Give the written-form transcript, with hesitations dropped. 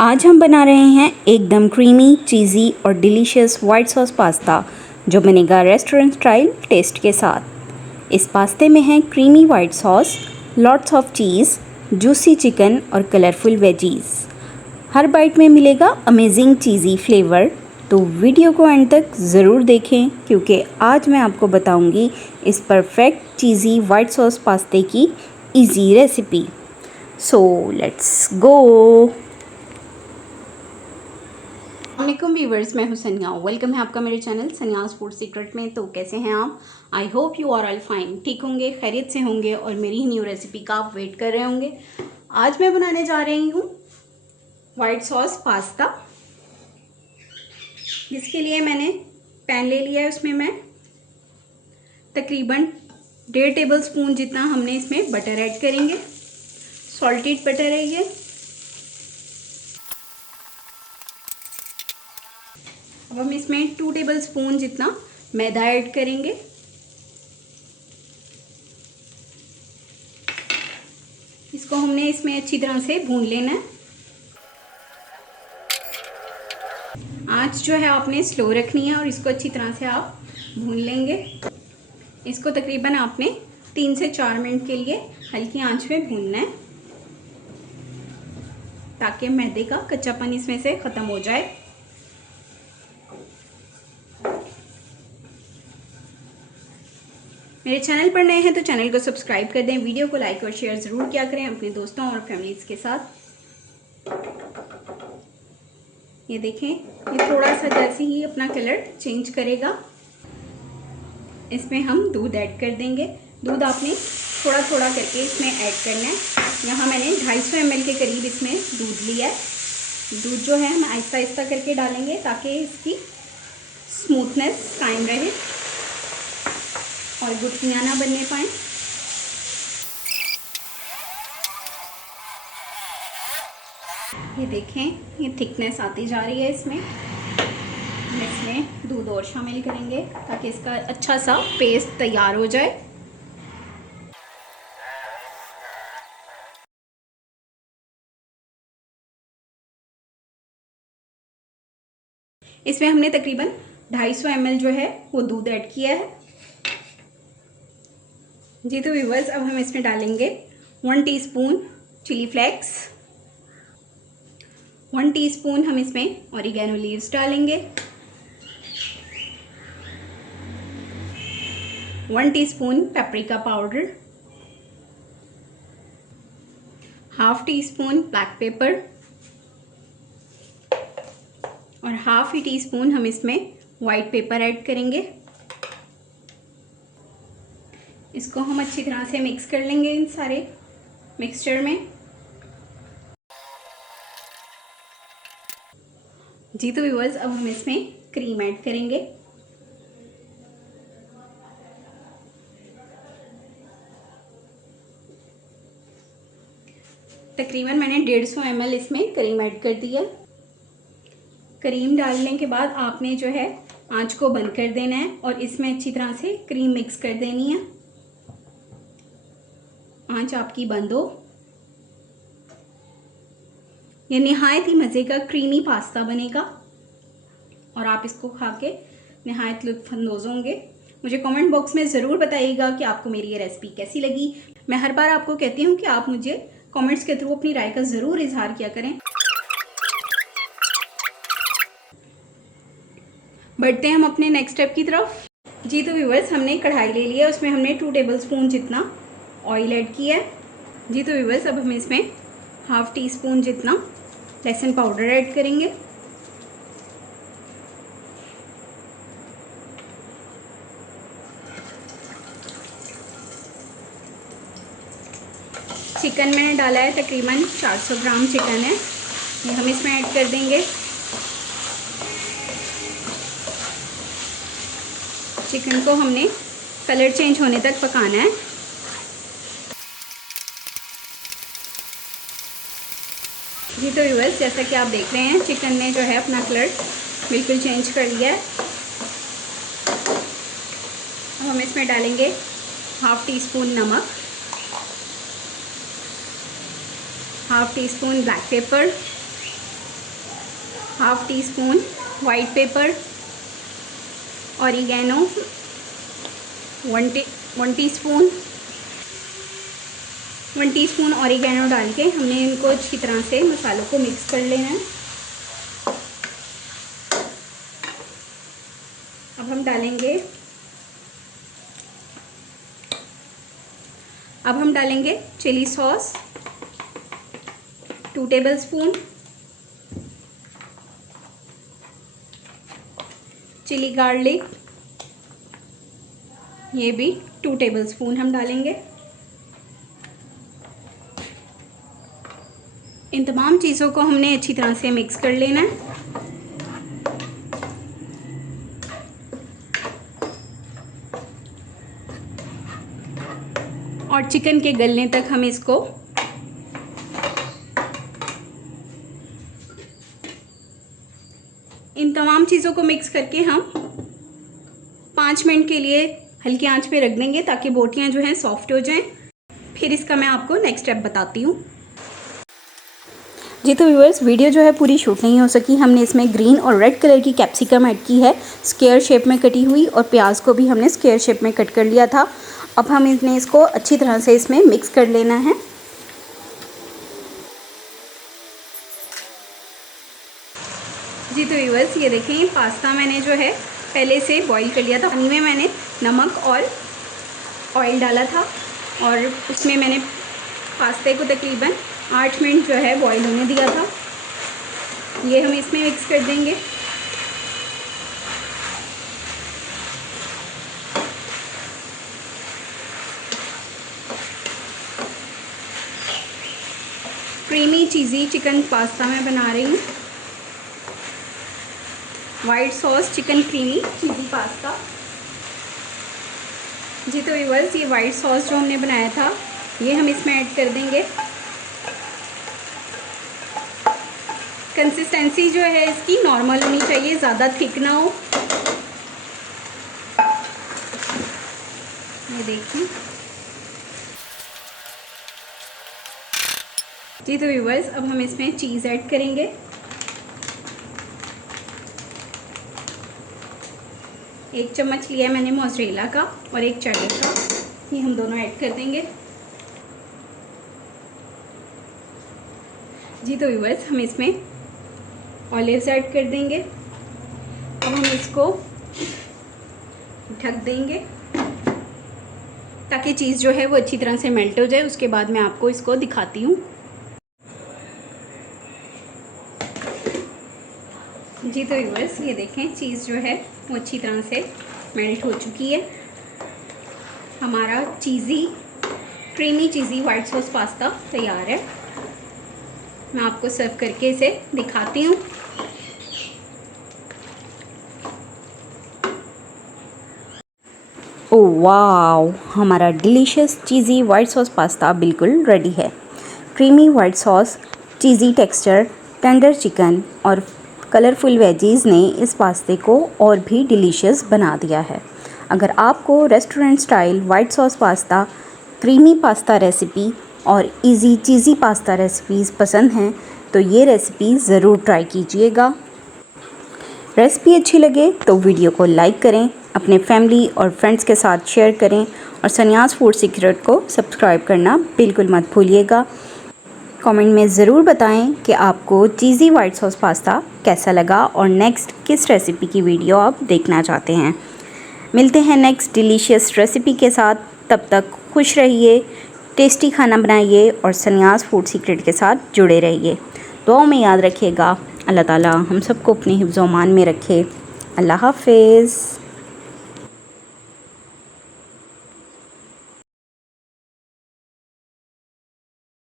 आज हम बना रहे हैं एकदम क्रीमी, चीज़ी और डिलीशियस वाइट सॉस पास्ता जो बनेगा रेस्टोरेंट स्टाइल टेस्ट के साथ। इस पास्ते में है creamy white sauce, lots of cheese, juicy chicken और कलरफुल वेजीज। हर बाइट में मिलेगा अमेजिंग चीज़ी फ्लेवर। तो वीडियो को एंड तक ज़रूर देखें क्योंकि आज मैं आपको बताऊंगी इस परफेक्ट चीज़ी वाइट सॉस पास्ते की easy recipe. So let's go. अस्सलाम व्यूवर्स, मैं हूं सनिया। वेलकम है आपका मेरे चैनल सनियाज फूड सीक्रेट में। तो कैसे हैं आप? I hope you are all fine, ठीक होंगे, खैरियत से होंगे और मेरी ही न्यू रेसिपी का आप वेट कर रहे होंगे। आज मैं बनाने जा रही हूं वाइट सॉस पास्ता, जिसके लिए मैंने पैन ले लिया है। उसमें मैं तकरीबन 1.5 टेबल स्पून जितना हमने इसमें बटर ऐड करेंगे। सॉल्टेड बटर है ये। अब हम इसमें 2 टेबल स्पून जितना मैदा ऐड करेंगे। इसको हमने इसमें अच्छी तरह से भून लेना है। आंच जो है आपने स्लो रखनी है और इसको अच्छी तरह से आप भून लेंगे। इसको तकरीबन आपने 3 से 4 मिनट के लिए हल्की आंच में भूनना है ताकि मैदे का कच्चापन इसमें से ख़त्म हो जाए। मेरे चैनल पर नए हैं तो चैनल को सब्सक्राइब कर दें, वीडियो को लाइक और शेयर ज़रूर किया करें अपने दोस्तों और फैमिलीज़ के साथ। ये देखें, ये थोड़ा सा जैसे ही अपना कलर चेंज करेगा इसमें हम दूध ऐड कर देंगे। दूध आपने थोड़ा थोड़ा करके इसमें ऐड करना है। यहाँ मैंने 250 ml के करीब इसमें दूध लिया है। दूध जो है हम आहिस्ता आहिस्ता करके डालेंगे ताकि इसकी स्मूथनेस कायम रहे और गुठलियाँ ना बनने पाएँ। ये देखें, ये थिकनेस आती जा रही है। इसमें दूध और शामिल करेंगे ताकि इसका अच्छा सा पेस्ट तैयार हो जाए। इसमें हमने तकरीबन 250 ml जो है वो दूध ऐड किया है। जी तो व्यूअर्स, अब हम इसमें डालेंगे 1 टीस्पून चिली फ्लेक्स, 1 टीस्पून हम इसमें ऑरिगेनो लीव्स डालेंगे, 1 teaspoon paprika powder, half tea spoon black pepper और हाफ ही टी स्पून हम इसमें वाइट पेपर ऐड करेंगे। इसको हम अच्छी तरह से मिक्स कर लेंगे इन सारे मिक्सचर में। जी तो व्यूअर्स, अब हम इसमें क्रीम ऐड करेंगे। तकरीबन मैंने 150 ml इसमें क्रीम ऐड कर दिया। क्रीम डालने के बाद आपने जो है आंच को बंद कर देना है और इसमें अच्छी तरह से क्रीम मिक्स कर देनी है। आंच आपकी बंद हो। ये निहायत ही मज़े का क्रीमी पास्ता बनेगा और आप इसको खा के निहायत लुत्फ़अंदोज़ होंगे। मुझे कमेंट बॉक्स में ज़रूर बताइएगा कि आपको मेरी ये रेसिपी कैसी लगी। मैं हर बार आपको कहती हूँ कि आप मुझे कमेंट्स के थ्रू अपनी राय का ज़रूर इजहार किया करें। बढ़ते हैं हम अपने नेक्स्ट स्टेप की तरफ। जी तो व्यूअर्स, हमने कढ़ाई ले लिया, उसमें हमने 2 टेबल स्पून जितना ऑयल ऐड किया है। जी तो व्यूअर्स, अब हम इसमें हाफ टी स्पून जितना लहसुन पाउडर ऐड करेंगे। चिकन मैंने डाला है, तकरीबन 400 ग्राम चिकन है, ये हम इसमें ऐड कर देंगे। चिकन को हमने कलर चेंज होने तक पकाना है। जी तो व्यूअर्स, जैसा कि आप देख रहे हैं चिकन ने जो है अपना कलर बिल्कुल चेंज कर लिया है। अब हम इसमें डालेंगे हाफ टी स्पून नमक, half tea spoon black pepper, half tea spoon white paper, oregano 1 teaspoon oregano डाल के हमने इनको अच्छी तरह से मसालों को मिक्स कर लेना है। अब हम डालेंगे chili sauce 2 tablespoon, chili garlic ये भी 2 टेबलस्पून हम डालेंगे। इन तमाम चीज़ों को हमने अच्छी तरह से मिक्स कर लेना है। और चिकन के गलने तक हम इसको इन तमाम चीज़ों को मिक्स करके हम 5 मिनट के लिए हल्की आंच पे रख देंगे ताकि बोटियां जो हैं सॉफ्ट हो जाएं। फिर इसका मैं आपको नेक्स्ट स्टेप बताती हूँ। जी तो व्यूअर्स, वीडियो जो है पूरी शूट नहीं हो सकी। हमने इसमें ग्रीन और रेड कलर की कैप्सिकम ऐड की है, स्क्वायर शेप में कटी हुई, और प्याज को भी हमने स्क्वायर शेप में कट कर लिया था। अब हम इसको अच्छी तरह से इसमें मिक्स कर लेना है। जी तो व्यूअर्स, ये देखें पास्ता मैंने जो है पहले से बॉईल कर लिया था। पानी में मैंने नमक और ऑयल डाला था और उसमें मैंने पास्ते को तकरीबन 8 मिनट जो है बॉईल होने दिया था। ये हम इसमें मिक्स कर देंगे। क्रीमी चीज़ी चिकन पास्ता मैं बना रही हूँ। वाइट सॉस चिकन क्रीमी चीज़ी पास्ता। जी तो व्यूअर्स, ये वाइट सॉस जो हमने बनाया था ये हम इसमें ऐड कर देंगे। कंसिस्टेंसी जो है इसकी नॉर्मल होनी चाहिए, ज़्यादा थिक ना हो। ये देखिए। जी तो व्यूअर्स, अब हम इसमें चीज़ ऐड करेंगे। एक चम्मच लिया है मैंने मोज़रेला का और एक चेडर का, ये हम दोनों ऐड कर देंगे। जी तो व्यूअर्स, हम इसमें ऑलिव्स ऐड कर देंगे। अब हम इसको ढक देंगे ताकि चीज़ जो है वो अच्छी तरह से मेल्ट हो जाए। उसके बाद मैं आपको इसको दिखाती हूँ। जी तो व्यूअर्स, ये देखें चीज़ जो है वो अच्छी तरह से मेल्ट हो चुकी है। हमारा क्रीमी चीज़ी वाइट सॉस पास्ता तैयार है। मैं आपको सर्व करके इसे दिखाती हूँ। ओह वाव, हमारा डिलीशियस चीज़ी वाइट सॉस पास्ता बिल्कुल रेडी है। क्रीमी वाइट सॉस, चीज़ी टेक्सचर, टेंडर चिकन और कलरफुल वेजीज़ ने इस पास्ते को और भी डिलीशियस बना दिया है। अगर आपको restaurant style white sauce pasta, creamy pasta recipe और इजी चीज़ी पास्ता रेसिपीज़ पसंद हैं तो ये रेसिपी ज़रूर ट्राई कीजिएगा। रेसिपी अच्छी लगे तो वीडियो को लाइक करें, अपने फैमिली और फ्रेंड्स के साथ शेयर करें और सन्यास फूड सीक्रेट को सब्सक्राइब करना बिल्कुल मत भूलिएगा। कमेंट में ज़रूर बताएं कि आपको चीज़ी वाइट सॉस पास्ता कैसा लगा और नेक्स्ट किस रेसिपी की वीडियो आप देखना चाहते हैं। मिलते हैं नेक्स्ट डिलीशियस रेसिपी के साथ। तब तक खुश रहिए, टेस्टी खाना बनाइए और सन्यास फूड सीक्रेट के साथ जुड़े रहिए। दुआओं में याद रखिएगा। अल्लाह ताला हम सबको अपने हिफ्ज़-ओ-अमान में रखे। अल्लाह हाफ़िज़।